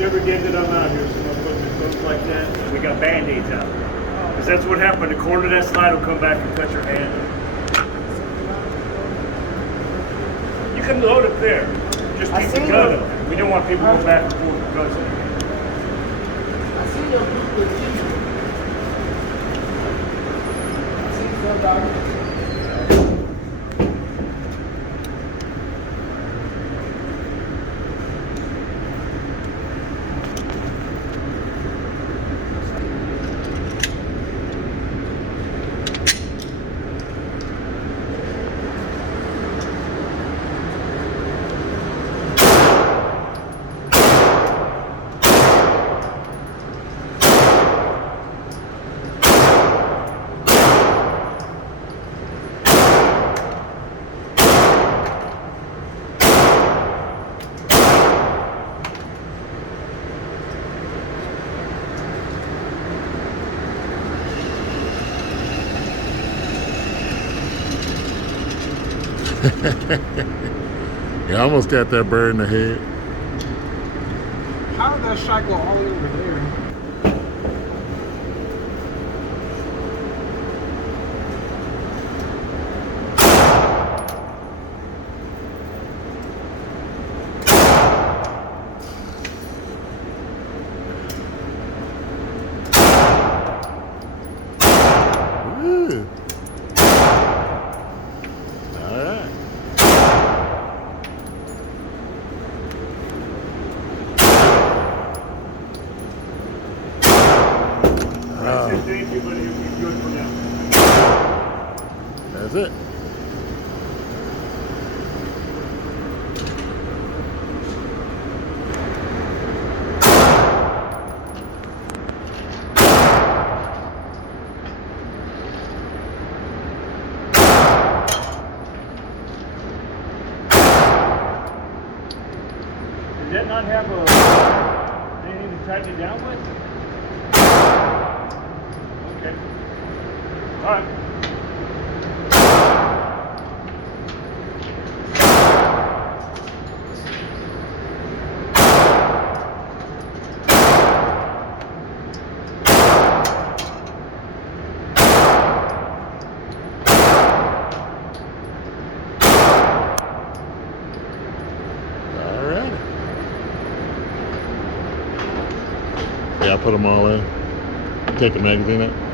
every day that I'm out here, someone puts their clothes like that, and we got Band-Aids out. Because that's what happened. The corner of that slide will come back and cut your hand. You can load it there. Just keep the gun up. We don't want people going back and forth with guns in their hand. I see your group with you. I see some doctors. You almost got that bird in the head. How did that shot go all the way over there? Ooh. All right. That's it, thank you, buddy. You'll be good for now. That's it. Did that not have anything to tighten it down with? Okay. All right. All right. Yeah, I put them all in. Take the magazine out.